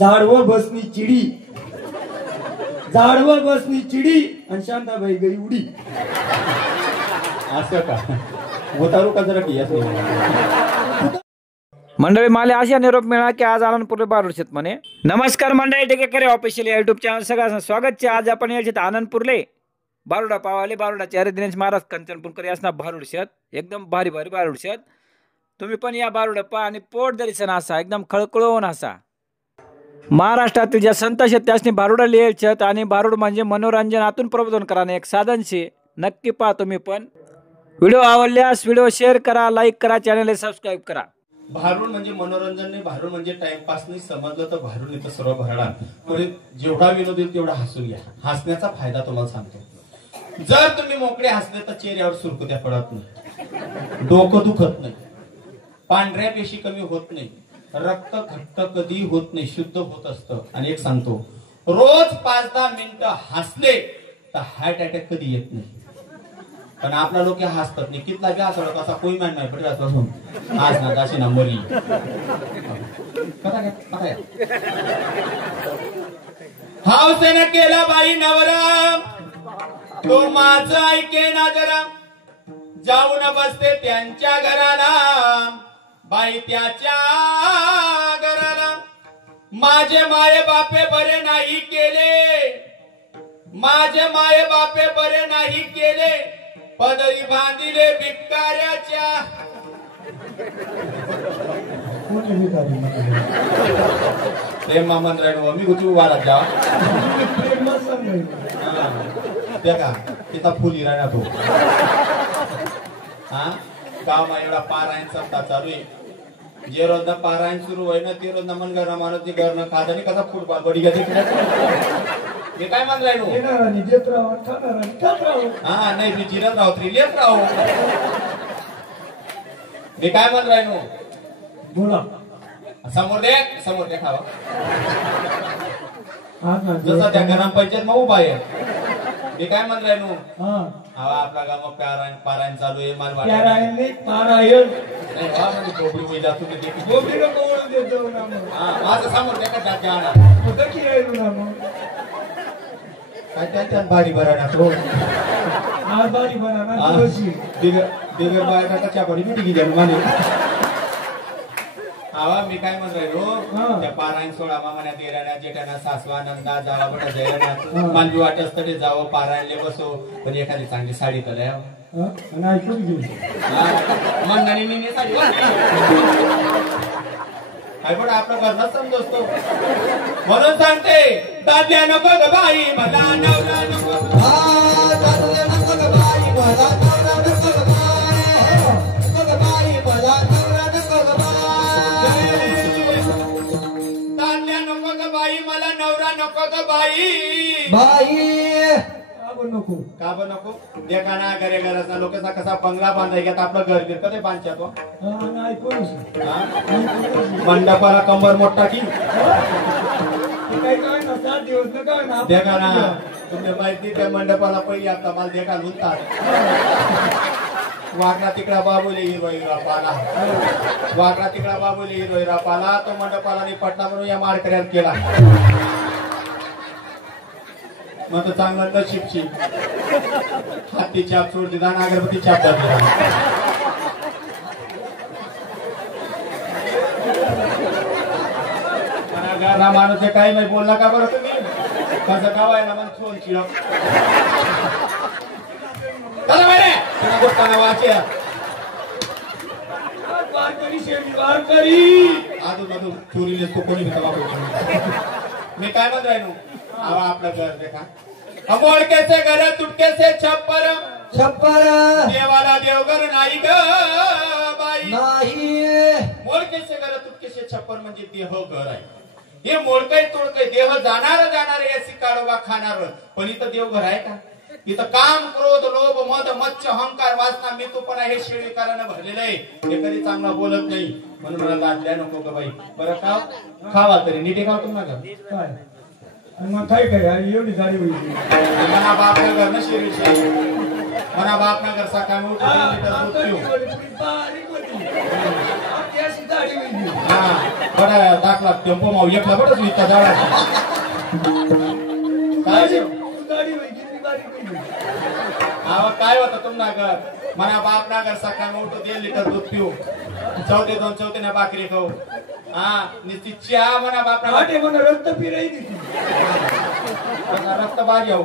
झाडवर बसनी चिडी, झाडवर बसनी चिडी आणि शांताबाई गई उडी. असं का होतारू का जरा की मंडळी मला अशा निरोप मिळाला की आज आनंदपूर बारुड म्हणे. नमस्कार मंडळी, टेकेकरे ऑफिशियल युट्यूब चॅनल सगळ्यांचं स्वागत आहे. आज आपण यायचे आनंदपूरले बारुडा पावाले बारुडाचे अरे दिनेश महाराज कंचनपूरकर असणार बारुड शेत एकदम भारी भारी बारुड शेत. तुम्ही पण या बारुड पहा आणि पोट दर्शन असा एकदम खळखळून असा. महाराष्ट्रातील ज्या संत शेत त्यासनी बारुडा लिहायचे आणि बारुड म्हणजे मनोरंजनातून प्रबोधन कराने एक साधन शे. नक्की पहा तुम्ही पण. व्हिडिओ आवडल्यास व्हिडिओ शेअर करा, लाईक करा, चॅनलला सबस्क्राईब करा. भारुड म्हणजे मनोरंजन नाही, भारुड म्हणजे टाइमपास नाही. समजलं तर भारुड इथं सर्व भरणार. म्हणजे जेवढा विनोद येईल तेवढा हसून घ्या. हसण्याचा फायदा तुम्हाला सांगतो. जर तुम्ही मोकळे हसले तर चेहऱ्यावर सुरकुत्या पडत नाही, डोकं दुखत नाही, पांढऱ्या पेशी कमी होत नाही, रक्त घट्ट कधी होत नाही, शुद्ध होत असतं. आणि एक सांगतो, रोज 5-10 मिनिटं हसले तर हार्ट अटॅक कधी येत नाही. पण आपला लोक हसतात नाही. कितला बी हसवलं कसा कोई मान नाही पडला पासून आज ना दाशी ना मरी हावसेनं केला बाई नवरा, तो माझं ऐके ना जरा, जाऊन बसते त्यांच्या घराला, बाई त्याच्या घराला. माझे माये बापे बरे नाही केले, माझे माये बापे बरे नाही केले, पदरी बांधिले भिकाऱ्याच्या. प्रेम मामन राहिलो मी गुचू वाला जा का तिथं फुली राहणार तो. हा गाव एवढा पारायण सप्ताह चालू आहे. जे रोज पारायण सुरू होय ना ते रोज मनगणना माणूस ते घरनं खात आणि कसा फुटबॉल बडी घेते. मी काय मान राहिलो हा नाही मी जिरत राहू त्रिलियत राहू. मी काय मान राहिलो बोला. समोर दे खावा जसं त्या ग्रामपंचायत मग उभा आहे. मी काय मान राहिलो हवा आपला गाव पारायण चालू आहे. माल पारायण नाही वा म्हणजे कोबडी मी जातो माझं समोर द्या का जात आणा काय त्याच्यात भारी भरा ना तो बिगर बाहेर कच्च्या पडी मिठी घ्या माने. आवा मी काय म्हणत राहिलो त्या पारायण सोळा मामान्या देराण्या जेठाना सासवा नंदा जावा बडा जयना मानवी वाटस तरी जावं पारायणले बसो. पण एखादी चांगली साडी तर लय मंदानी साडी काय पण आपलं घरनं समजतो म्हणून सांगते दाद्या नको ग बाई मला नवरा नको, दाद्या नको ग बाई मला नवरा नको ग बाई, मला नवरा नको ग बाई, दाद्या नको ग बाई मला नवरा नको ग बाई नको का ब नको. देखा ना घरे घराचा लोकांचा कसा बंगला बांधाय घेत आपलं घर गिर कधी बांधतो मंडपाला कंबर मोठा की देखा ना तुम्ही माहिती त्या मंडपाला पहिली आता मला देखा लुटतात. वाकडा तिकडा बाबूले हिरो हिरा पाला, वाकडा तिकडा बाबूले हिरो हिरा पाला. तो मंडपाला पटना म्हणून या मारकऱ्यात केला. मग तो चांगला नशीबशी हाती चाप सोड दिला आणि अगरबत्ती चाप दिला. घरा माणूस काही नाही बोलला का बरं तुम्ही कसं गावायला मग फोन चिड वाच्या अजून अजून चोरी तो कोणी मी काय म्हणत राहिलो आवा आपलं घर देखा. मोडके से घर तुटके से छप्पर छप्पर देवाला देवघर नाही ग बाई नाही. मोडके से घर तुटके से छप्पर म्हणजे देह घर आहे. हे मोडकय तोडकय देह जाणार याची काढोबा खाणार. पण इथं देवघर आहे का? इथं काम क्रोध लोभ मद मच्छ अहंकार वासना मितूपणा हे शिळीकारानं भरलेलं आहे. हे कधी चांगला बोलत नाही. म्हणून मला दादल्या नको ग बाई. बरं का खावा तरी नीटे खाव तुम्हाला काय मग काय एवढी गाडी होईल. मना बाप नगर न शिरीष मना बाप नगर सकाळ हा बडा दाखला टेम्पो माव एकला बडच विकता जाळा काय रे? गाडी होई किती गाडी होई आवा काय होतं तुम्हाला घर मना बाप ना घर सकाळ उठो 1.5 लिटर दूध पिऊ चौथे 2 चौथे ना भाकरी खाऊ हा निश्चित चहा मना बाप ना गाडी म्हणा रक्त पिराई दिली रक्त बाजी हो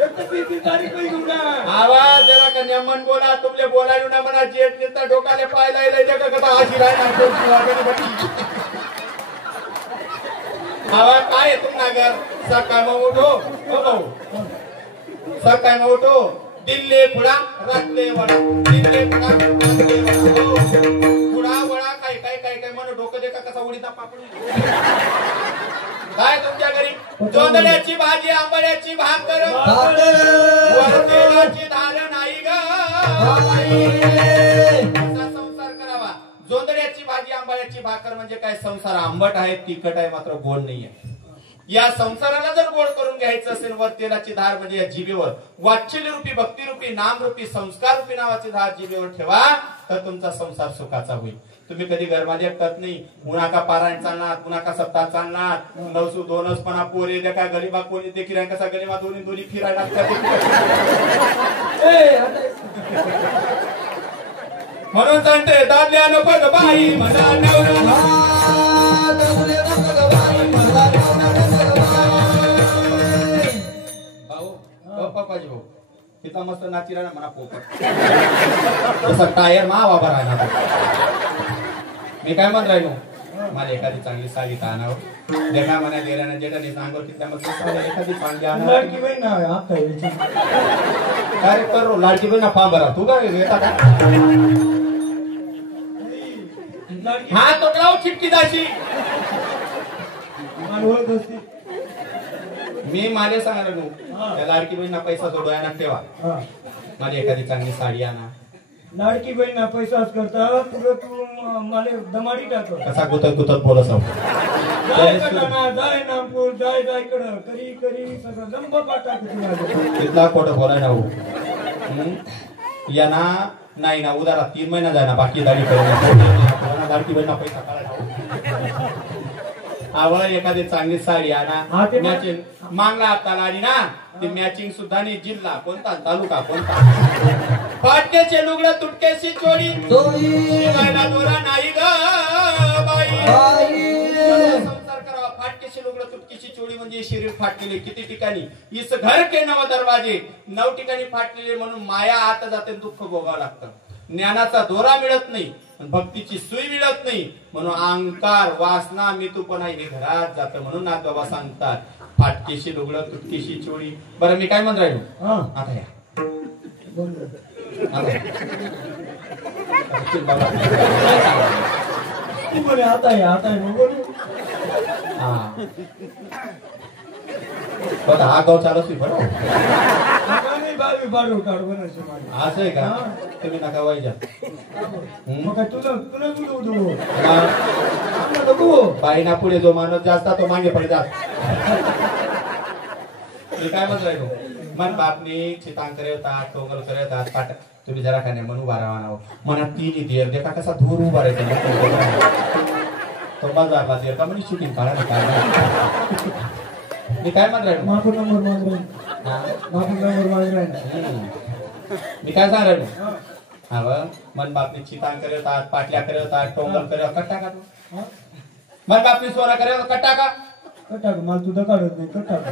रक्त पी गाडी कोई गुना आवाज जरा का नेमन बोला तुमले बोलायला ना मना जेट नेता डोकाले पायला इले जगा कथा हाशी राय ना आवाज काय आहे तुम्हाला घर सकाळ उठो हो भाऊ सकाळ उठो दिल्ली पुडा रात्रे वडा दिल्ली पुडा रात्रे वडा पुडा वडा काय काय काय काय मन डोकं दे का कसा उडीचा पापड काय तुमच्या घरी जोंधळ्याची भाजी आंबड्याची भाकर वरतेलाची धार नाही ग असा संसार करावा जोंधळ्याची भाजी आंबड्याची भाकर म्हणजे काय संसार आंबट आहे तिखट आहे मात्र गोड नाहीये या संसाराला जर गोड करून घ्यायचं असेल वर तेलाची धार म्हणजे या जिभेवर वात्सल्य रूपी भक्ती रूपी नाम रूपी संस्कार रूपी नावाची धार जिभेवर ठेवा तर तुमचा संसार सुखाचा होईल तुम्ही कधी घरमध्ये एकतात नाही उन्हा का पारायण चालणार पुन्हा का सप्ताह चालणार नवसू दोनच पणा पोरे द्या काय गरीबा कोणी देखील कसा गरीबा दोन्ही दोन्ही फिरायला म्हणून सांगते दादल्या नको बाई म्हणा पप्पाजी भाऊ तिथं मस्त नाची राहणार म्हणा पोपट तसं टायर मा वाबा राहणार मी काय म्हणत राहिलो मला एखादी चांगली साडी का आणावं देखा म्हणा गेल्यानं जेठाने सांगो की त्या मस्त एखादी चांगली आणावं लाडकी बहीण ना आता काय करू लाडकी बहीण फा बरा तू काय येता का हा तोकलाव चिटकी दाशी ओळख असते मी माले सांगायला त्या लाडकी बहिणींना पैसा तो डोळ्याना ठेवा माझी एखादी चांगली साडी आणा लाडकी बहीण पैसाच करता पुढे तू मला दमाडी टाक कसा गुतत गुतत बोलत जाय नामपूर जाय जाय कडं करी करी सगळं लंब पाटा तिथला खोटं बोलायला हो यांना नाही ना उदारा 3 महिना जाय ना बाकी दाढी लाडकी बहिणींना पैसा काढायला आवड एखादी चांगली साडी आणा मॅचिंग मागला आता लाडी ना ती मॅचिंग सुद्धा नाही जिल्हा कोणता तालुका कोणता फाटकेचे लुगडं तुटकेची चोरी दोरा नाही ग बाई संसार करावा फाटकेचे लुगडं तुटकेची चोरी म्हणजे शरीर फाटलेले किती ठिकाणी इस घर के 9 दरवाजे 9 ठिकाणी फाटलेले म्हणून माया आत जाते दुःख भोगावं लागतं ज्ञानाचा दोरा मिळत नाही भक्तीची सुई मिळत नाही म्हणून अहंकार वासना मितूपणा हे घरात जातं म्हणून नाथबाबा सांगतात फाटकेशी लुगडं तुटकेशी चोळी बरं मी काय म्हणत राहिलो आता या आता हा गाव चालू बरोबर असं आहे का तुम्ही नका वाईजा बाईना पुढे जो माणूस जास्त तो मागे पडे जात मी काय म्हणत राहिलो मन बापनी चितांकर येतात टोंगलकर येतात पाट तुम्ही जरा का नाही मन उभा राहा नाव मनात 3 देर देखा कसा धूर उभा राहायचा तो बाजारला देर का म्हणजे शूटिंग काढायला मी काय म्हणत राहिलो मी काय सांग राहिलो हा मन बापनी चितांकर येतात पाटल्या करतात टोंगल करत कट्टा का तू मन बापनी सोना करे कट्टा का कटाक मला तुझं काढत नाही कटाक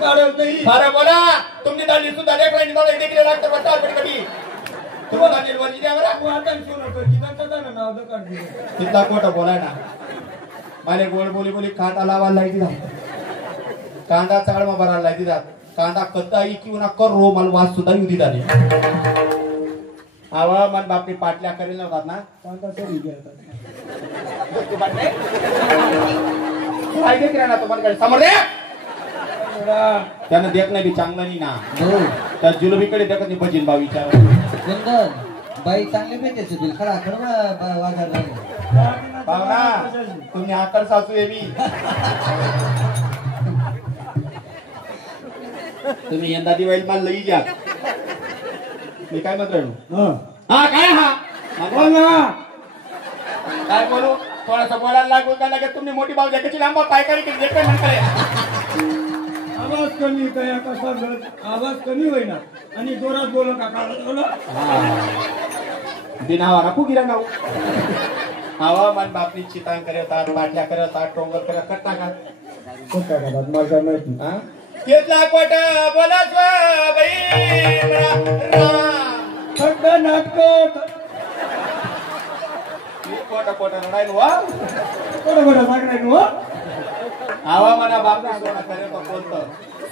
काढत नाही अरे बोला तुमची दाढी सुद्धा लेकरांनी मला देखील लागतं वाटतं कधी तुम्हाला निर्वंजी द्या बरं तू आता सोनं कर किती कदा ना नाव द काढ दे कितना खोटं बोलाय ना मला गोड बोली बोली कांदा लावायला लायती जा कांदा चाळमा भरायला लायती जा कांदा कत्ताई किंवा ना कर रो मला वास सुद्धा येऊ दिला नाही आवा मन बापनी पाटल्या करेल नव्हतात ना कांदा तरी घ्यायचा काय देत ना तुम्हाला समोर दे त्यानं देत नाही चांगलं नाही ना त्या जुलबीकडे देखत नाही भजीन भाव विचार बाई चांगली भेटते तुझी खडा खडा वाजायला पाहुणा तुम्ही आकर सासू आहे मी तुम्ही यंदा दिवाळीत मला लई घ्या मी काय म्हणतो हा हा काय हा बोल ना काय बोलू थोडासा बोलायला लागू का लगेच तुम्ही मोठी भाऊ कशी लांबा पायकारी केली जे काही म्हणताय आवाज कमी कया कसा आवाज कमी होईना आणि जोरात बोलो का बोलो बिनावा राखू गिरा नाव हवामान बापनी चितांग करतात पाटल्या करतात टोंगर करत कट्टा का कोणता करतात मला काय माहित नाही घेतला कोट बोला बाई खड्ड नाटक कोटा रडाय वा बरोबर सांगणार हो हवामाना बापनी सोना करत बोलतं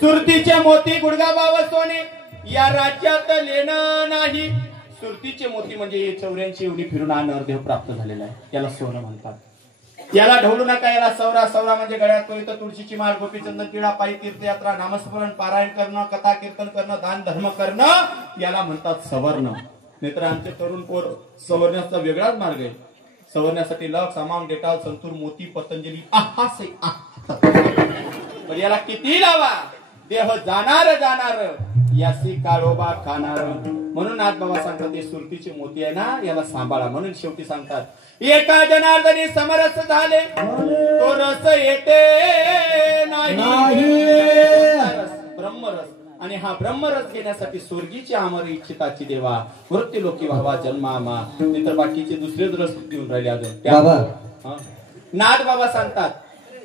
सुरतीचे मोती गुडगा बाव सोने या राज्यात लेणं नाही सुरतीचे मोती म्हणजे 84 एवढी फिरून हा नरदेव प्राप्त झालेला आहे याला सोनं म्हणतात याला ढवळू नका याला सौरा सौरा म्हणजे गळ्यात कविता तुळशीची माळ गोपी चंदन किडा पायी तीर्थयात्रा नामस्मरण पारायण करणं कथा कीर्तन करणं दान धर्म करणं याला म्हणतात सवर्ण मित्र आमचे तरुण पोर सवरण्याचा वेगळाच मार्ग आहे सवरण्यासाठी लक्ष अमाऊंट डेटॉल संतूर मोती पतंजली पण याला किती लावा देह जाणार यासी काळोबा खाणार म्हणून नाथ बाबा सांगतात ते सुरतीचे मोती आहे ना याला सांभाळा म्हणून शेवटी सांगतात एका जनार्दनी समरस झाले तो रस येते नाही ब्रह्मरस आणि हा ब्रह्मरस घेण्यासाठी स्वर्गीची आमर इच्छिताची देवा मृत्यू लोकी व्हावा जन्मामा नंतर बाकीचे दुसरेच रस देऊन राहिले अजून नाथ बाबा सांगतात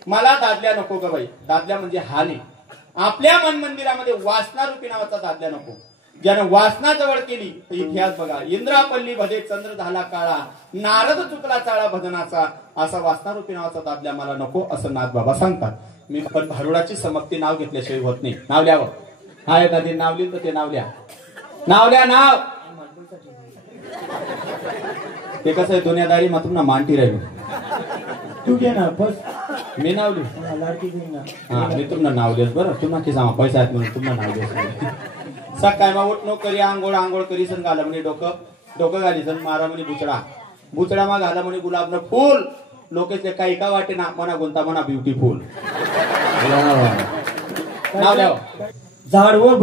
मला दादल्या नको ग बाई दादल्या म्हणजे हा नाही आपल्या मन मंदिरामध्ये वासना रूपी नावाचा दादल्या नको ज्यानं वासना जवळ केली तर इतिहास बघा इंद्रापल्ली भदे चंद्र झाला काळा नारद चुकला चाळा भजनाचा असा वासना रूपी नावाचा दादल्या मला नको असं नाथ बाबा सांगतात मी पण भारुडाची समक्ती नाव घेतल्याशिवाय होत नाही नाव लिहावं हा एखादी नाव लिहिलं तर ते नाव लिहा नाव ते कसं आहे दुनियादारी मात्र ना मांडी राहिलो तू घे ना बस मी नाव लिहू लाडकी घेईन ना हा मी तुम्हाला नाव लिहिस बरं तुम्हाला की सांगा पैसा आहेत म्हणून तुम्हाला नाव लिहिस सकाळी मग उठ नो करी आंघोळ करी सण घाला म्हणे डोकं घाली सण मारा म्हणे बुचडा मग घाला म्हणे गुलाबनं फुल लोकेचे काही का वाटे ना मना गुंता मना ब्युटीफुल नाव द्याव झाडवर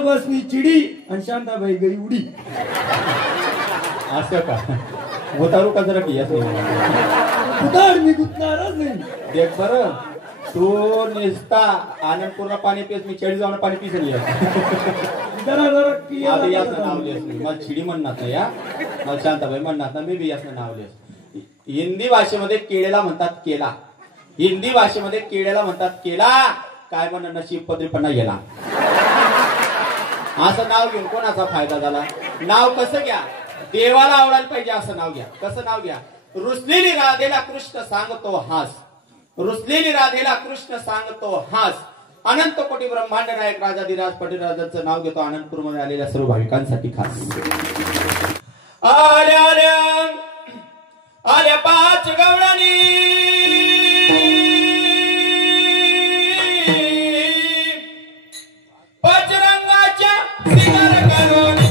बसनी चिडी आणि शांताबाई गई उडी असं का उतारू का जरा की उतार मी गुतणारच नाही देख बरं तू निसता आनंदपूरला पाणी पिस मी चेडी जाऊन पाणी पिस जरा नाव लिहिस मला चिडी म्हणणार ना या मला शांताबाई म्हणणार ना मी बी यासनं नाव लिहिस हिंदी भाषेमध्ये केळेला म्हणतात केला हिंदी भाषेमध्ये केळेला म्हणतात केला काय म्हणणं नशीब पदरीपणा गेला असं नाव घेऊन कोणाचा फायदा झाला नाव कसं घ्या देवाला आवडायला पाहिजे असं नाव घ्या कसं नाव घ्या रुसलेली राधेला कृष्ण सांगतो हास अनंत कोटी ब्रह्मांड नायक राजाधिराज पटिराजांचं नाव घेतो आनंदपूरमध्ये आलेल्या सर्व भाविकांसाठी खास आल्या 5 गवळणी पचरंगाच्या सिगार करोनी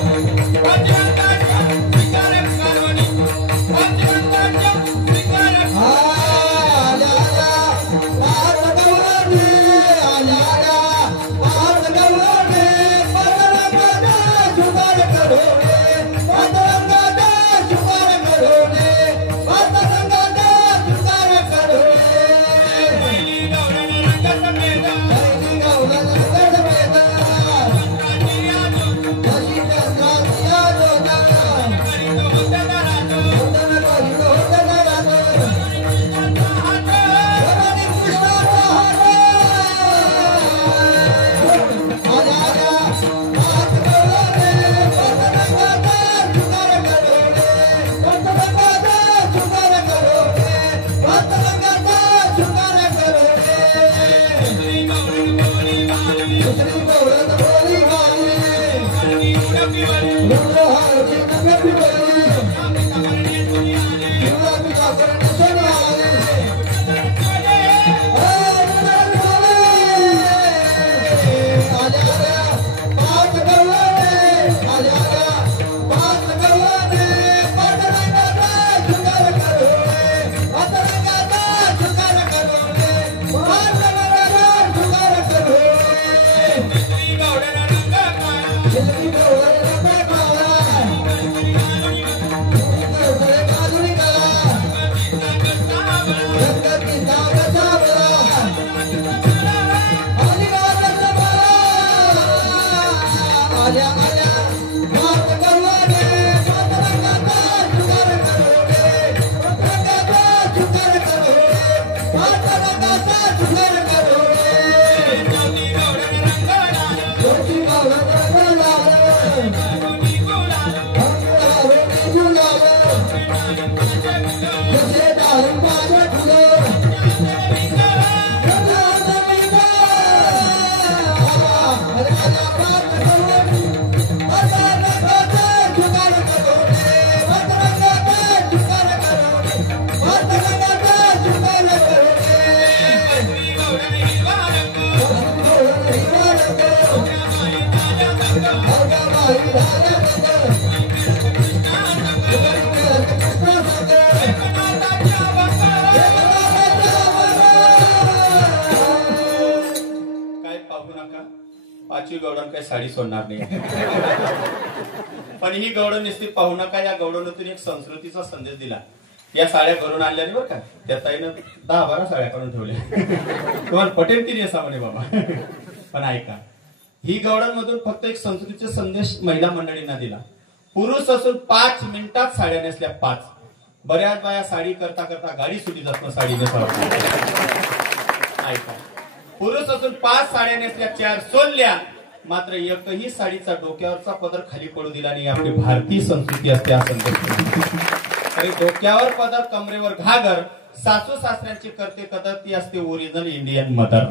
पाचवी गवडण काही साडी सोडणार नाही. पण ही गवडण नुसती पाहू नका. या गवडणीतून एक संस्कृतीचा संदेश दिला. या साड्या करून आणल्याने बरं का, त्या ताईनं 10-12 साड्या करून ठेवल्या. तुम्हाला पटेल की नाही म्हणे बाबा. पण ऐका, ही गवडण मधून फक्त एक संस्कृतीचा संदेश महिला मंडळींना दिला. पुरुष असून 5 मिनिटात साड्या नेसल्या 5. बऱ्याच बाया साडी करता करता गाडी सुटी जात ना साडी नेसावं. ऐका, पुरुष असून 5 साड्या नेसल्या, 4 सोडल्या, मात्र एकही साडीचा डोक्यावरचा पदर खाली पडू दिला नाही. आपली भारतीय संस्कृती असते हा संदेश. तरी डोक्यावर पदर, कमरेवर घागर, सासू सासऱ्यांची करते कदर, ती असते ओरिजिनल इंडियन मदर.